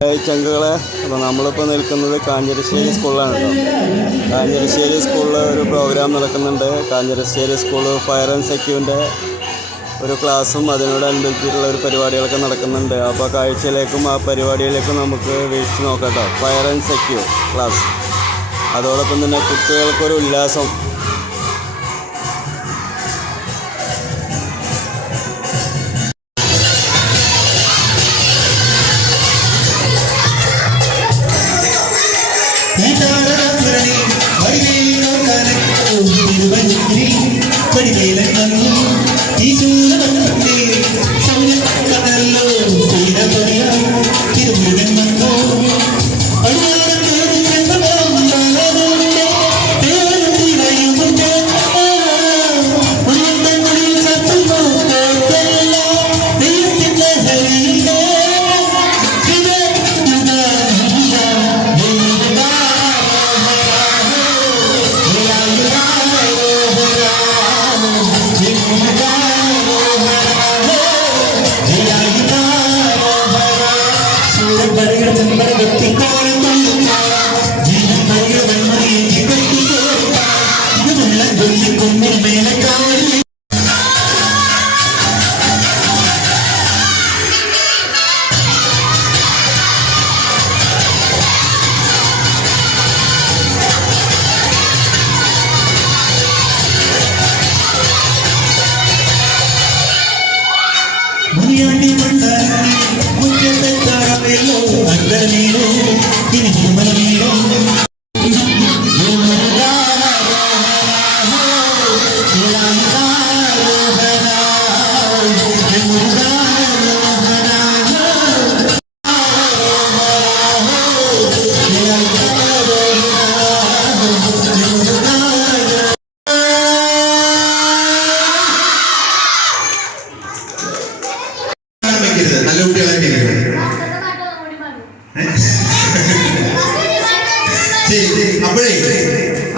ചങ്കുകളെ, അപ്പോൾ നമ്മളിപ്പോൾ നിൽക്കുന്നത് കാഞ്ഞിരശ്ശേരി സ്കൂളിലാണ് കേട്ടോ. കാഞ്ഞിരശ്ശേരി സ്കൂളിൽ ഒരു പ്രോഗ്രാം നടക്കുന്നുണ്ട്. കാഞ്ഞിരശ്ശേരി സ്കൂൾ ഫയർ ആൻഡ് സെക്യൂരിൻ്റെ ഒരു ക്ലാസ്സും അതിനോടനുബന്ധിച്ചിട്ടുള്ള ഒരു പരിപാടികളൊക്കെ നടക്കുന്നുണ്ട്. അപ്പോൾ കാഴ്ചയിലേക്കും ആ പരിപാടിയിലേക്കും നമുക്ക് വീക്ഷിച്ച് നോക്കാം കേട്ടോ. ഫയർ ആൻഡ് സെക്യൂർ ക്ലാസ്, അതോടൊപ്പം തന്നെ കുട്ടികൾക്കൊരു ഉല്ലാസം.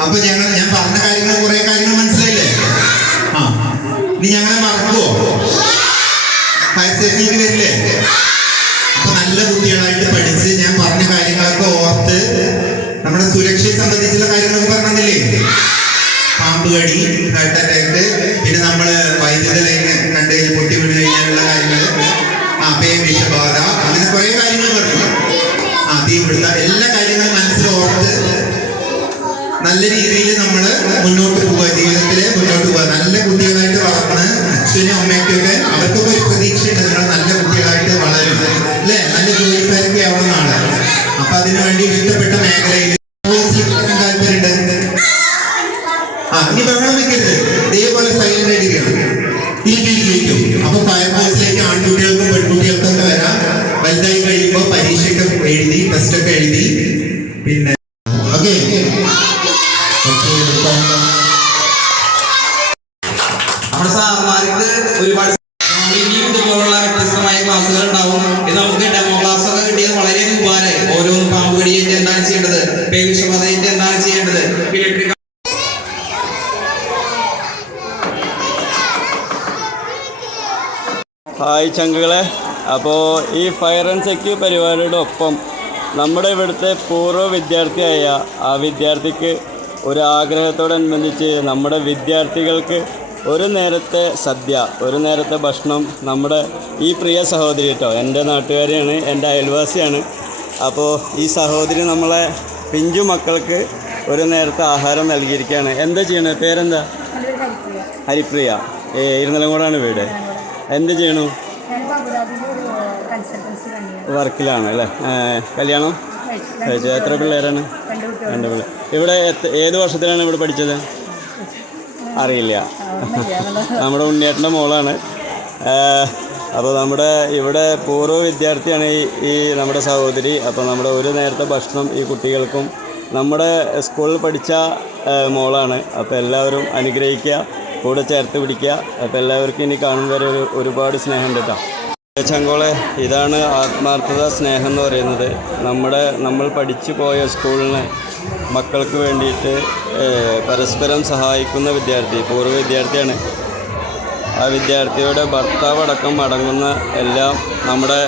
അപ്പൊ ഞാൻ പറഞ്ഞ കാര്യങ്ങൾ കുറെ കാര്യങ്ങൾ മനസ്സിലായില്ലേ? ഇനി ഞങ്ങളെ മറക്കുവോ? ഫയർ സേഫ്റ്റിക്ക് വരില്ലേ? അപ്പൊ നല്ല കുട്ടികളായിട്ട് പഠിച്ച് ഞാൻ പറഞ്ഞ കാര്യങ്ങളൊക്കെ ഓർത്ത് നമ്മുടെ സുരക്ഷയെ സംബന്ധിച്ചുള്ള കാര്യങ്ങളൊക്കെ പറഞ്ഞില്ലേ? പാമ്പ് കടി, ഹാർട്ട് അറ്റാക്ക്, പിന്നെ നമ്മള് വൈദ്യുത ലൈന് കണ്ടു കഴിഞ്ഞാൽ പൊട്ടി വീണ് കഴിഞ്ഞാലുള്ള കാര്യങ്ങൾ, വിഷബാധ, അങ്ങനെ കുറെ കാര്യങ്ങൾ പറഞ്ഞു. തീപിടുത്ത, എല്ലാ കാര്യങ്ങളും മനസ്സിൽ ഓർത്ത് നല്ല രീതിയിൽ നമ്മൾ മുന്നോട്ട് പോവുക, ജീവിതത്തില് മുന്നോട്ട് പോവുക. നല്ല കുട്ടികളായിട്ട് വളർന്ന് അച്ഛനും അമ്മയ്ക്കൊക്കെ അവർക്കൊക്കെ ഒരു പ്രതീക്ഷയുണ്ട്, നിങ്ങൾ നല്ല കുട്ടികളായിട്ട് വളരും അല്ലെ, നല്ല ജോലിക്കാരൊക്കെ ആവുന്നതാണ്. അപ്പൊ അതിനുവേണ്ടി ഇഷ്ടപ്പെട്ട മേഖലയിൽ താല്പര്യമുണ്ട്. ഇനി വെള്ളം വെക്കരുത്, ഇതേപോലെ സൈലന്റ് ആയിട്ടിരിക്കണം. അപ്പൊ ഫയർഫോഴ്സിലേക്ക് ആൺകുട്ടികൾക്കും പെൺകുട്ടികൾക്കും ഒക്കെ വരാം. വലുതായി കഴിയുമ്പോൾ പരീക്ഷയൊക്കെ എഴുതി, ടെസ്റ്റ് ഒക്കെ എഴുതി, പിന്നെ ഓക്കെ നമ്മുടെ സാർമാർക്ക് ഒരുപാട് ഇനിയും ഇതുപോലുള്ള വ്യത്യസ്തമായ ക്ലാസ്സുകൾ ഉണ്ടാവും. ഇത് നമുക്ക് ഡെമോ ക്ലാസ് ഒക്കെ കിട്ടിയത് വളരെ ഉപകാരമായി. ഓരോ പാമ്പ് കടിയേറ്റ് എന്താണ് ചെയ്യേണ്ടത്, പേവിഷബാധയേറ്റ് എന്താണ് ചെയ്യേണ്ടത്, ഇലക്ട്രിക്. ഹായ് ചങ്കുകളെ, അപ്പോൾ ഈ ഫയർ ആൻഡ് സെക്യൂർ പരിപാടിയുടെ ഒപ്പം നമ്മുടെ ഇവിടുത്തെ പൂർവ്വ വിദ്യാർത്ഥിയായ ആ വിദ്യാർത്ഥിക്ക് ഒരു ആഗ്രഹത്തോടനുബന്ധിച്ച് നമ്മുടെ വിദ്യാർത്ഥികൾക്ക് ഒരു നേരത്തെ സദ്യ, ഒരു നേരത്തെ ഭക്ഷണം നമ്മുടെ ഈ പ്രിയ സഹോദരി കേട്ടോ, എൻ്റെ നാട്ടുകാരിയാണ്, എൻ്റെ അയൽവാസിയാണ്. അപ്പോൾ ഈ സഹോദരി നമ്മളെ പിഞ്ചു മക്കൾക്ക് ഒരു നേരത്തെ ആഹാരം നൽകിയിരിക്കുകയാണ്. എന്താ ചെയ്യണത്? പേരെന്താ? ഹരിപ്രിയ. ഇരുന്നലങ്കോടാണ് വീട്. എന്ത് ചെയ്യണു? വർക്കിലാണ് അല്ലേ? കല്യാണം കഴിച്ചത്? എത്ര പിള്ളേരാണ്? 2 പിള്ളേർ. ഇവിടെ ഏത് വർഷത്തിലാണ് ഇവിടെ പഠിച്ചത്? അറിയില്ല. നമ്മുടെ ഉണ്ണിയേട്ടൻ്റെ മോളാണ്. അപ്പോൾ നമ്മുടെ ഇവിടെ പൂർവ്വ വിദ്യാർത്ഥിയാണ് ഈ നമ്മുടെ സഹോദരി. അപ്പോൾ നമ്മുടെ ഒരു നേരത്തെ ഭക്ഷണം ഈ കുട്ടികൾക്കും നമ്മുടെ സ്കൂളിൽ പഠിച്ച മോളാണ്. അപ്പോൾ എല്ലാവരും അനുഗ്രഹിക്കുക, കൂടെ ചേർത്ത് പിടിക്കുക. അപ്പോൾ എല്ലാവർക്കും ഇനി കാണുമ്പോൾ ഒരുപാട് സ്നേഹം കേട്ടോ. ചങ്കോളെ, ഇതാണ് ആത്മാർത്ഥത, സ്നേഹം എന്ന് പറയുന്നത്. നമ്മൾ പഠിച്ചു പോയ സ്കൂളിന് മക്കൾക്ക് വേണ്ടിയിട്ട് പരസ്പരം സഹായിക്കുന്ന വിദ്യാർത്ഥി, പൂർവ്വ വിദ്യാർത്ഥിയാണ്. ആ വിദ്യാർത്ഥിയുടെ ഭർത്താവടക്കം അടങ്ങുന്ന എല്ലാം, നമ്മുടെ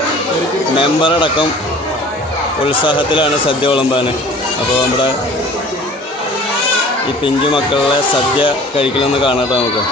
മെമ്പറടക്കം ഉത്സാഹത്തിലാണ് സദ്യ വിളമ്പാൻ. അപ്പോൾ നമ്മുടെ ഈ പിഞ്ചു മക്കളുടെ സദ്യ കഴിക്കണമെന്ന് കാണാട്ടോ നമുക്ക്.